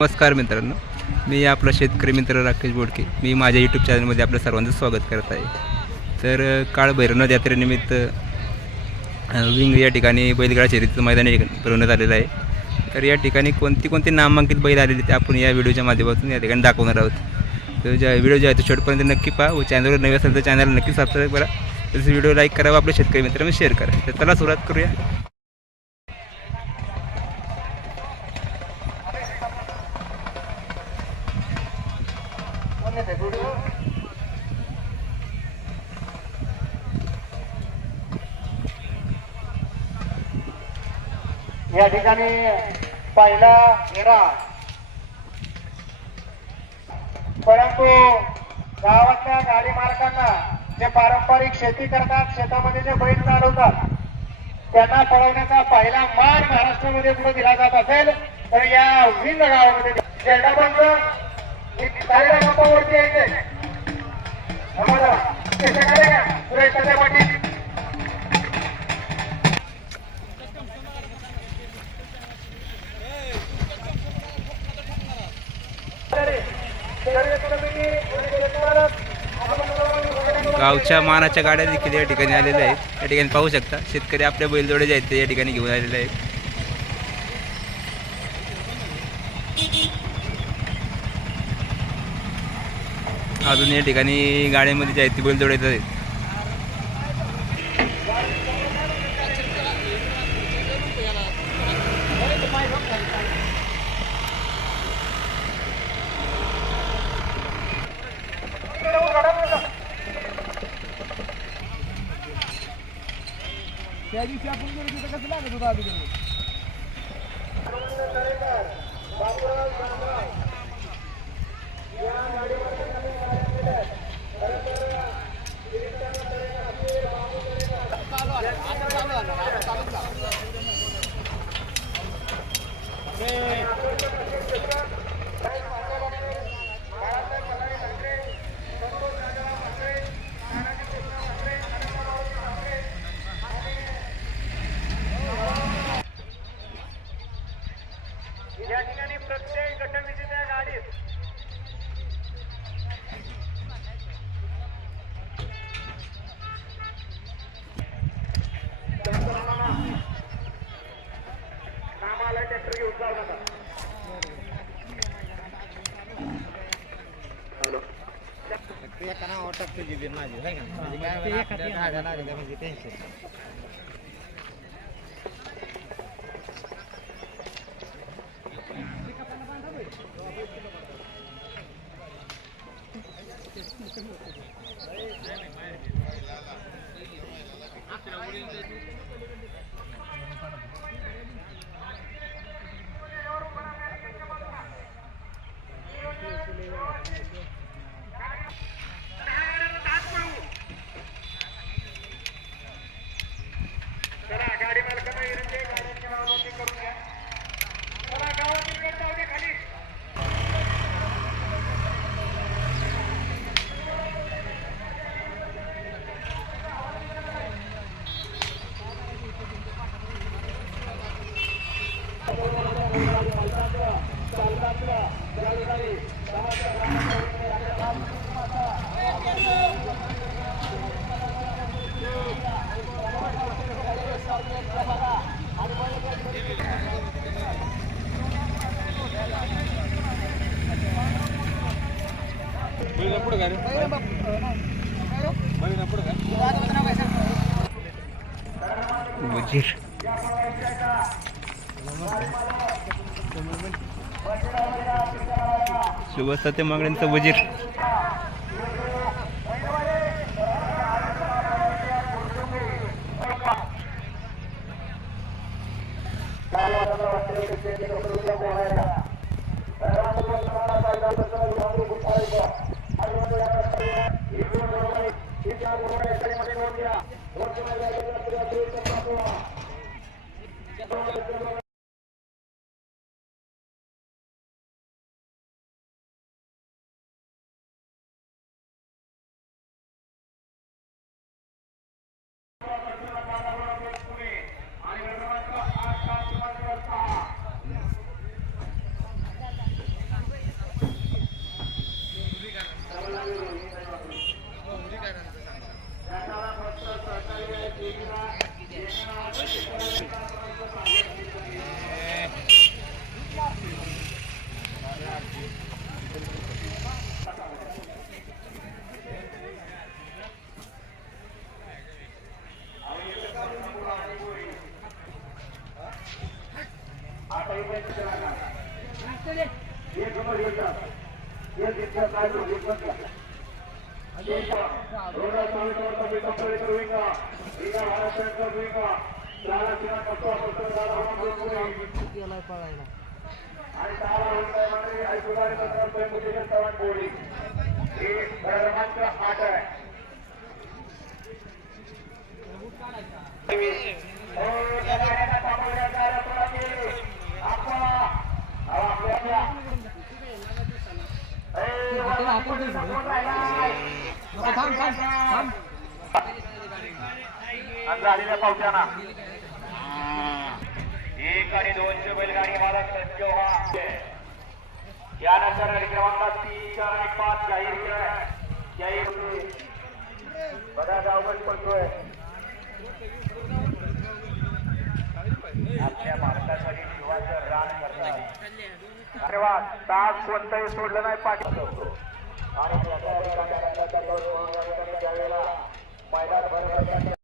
नमस्कार मित्रांनो. मी आपला शेतकरी मित्र राकेश बोडके. मी माझ्या यूट्यूब चॅनलमध्ये आपलं सर्वांचं स्वागत करत आहे. तर काळ भैरवनाथ यात्रेनिमित्त विंग या ठिकाणी बैलगाडा शर्यतीचं मैदान भरवण्यात आलेलं आहे. तर या ठिकाणी कोणती कोणती नामांकित बैल आलेली ते आपण या व्हिडिओच्या माध्यमातून या ठिकाणी दाखवणार आहोत. तर ज्या व्हिडिओ जे आहे तो शेवटपर्यंत नक्की पहा. व चॅनलवर नवे असेल तर चॅनल नक्की सबस्क्राईब करा. तसेच व्हिडिओ लाईक करा व आपल्या शेतकरी मित्रांना शेअर करा. तर चला सुरुवात करूया. या ठिकाणी पहिला घेरा परंतु गावातल्या गाडी मालकांना जे पारंपरिक शेती करतात शेतामध्ये जे बैल चालवतात त्यांना पळवण्याचा पहिला मान महाराष्ट्रामध्ये कुठे दिला जात असेल तर या विंग गावामध्ये झेंडा आम्हाला सुरेश पाटील गावच्या मानाच्या गाड्या देखील या ठिकाणी आलेल्या आहेत. या ठिकाणी पाहू शकता शेतकरी आपल्या बैलजोडे जे आहेत ते या ठिकाणी घेऊन आलेले आहेत. अजून या ठिकाणी गाड्यांमध्ये जे आहेत ते बैलजोडे येत आहेत त्या दिवशी आपण कसं लागत होतं या ठिकाणी प्रत्येक गटविजेत्या एका नावावर टाकतो जी बिन माझी आहे का नाही? म्हणजे काय म्हणा, आपल्या दहा जण आले का म्हणजे टेन्शन चला ఎప్పుడు గారు పోయినప్పుడు గారు वजीर. सुभाष सत्य मागण्यांचा वजीर आणि सहा होईल ऐकून चव्हाण बोली ही क्रमांक आठ आहे झालेल्या पावसाना एक आणि दोनशे बैलगाडी मालक सज्ज व्हा. यानंतर गाडी क्रमांक तीन चार आणि पाच जाहीर केलाय. जाहीर बघा गावगड पडतोय. आपल्या भारतासाठी शिवाचं रान करतात धन्यवाद तास कोणतंही सोडलं नाही पाठवतो आणि त्यावेळेला मैदान भरत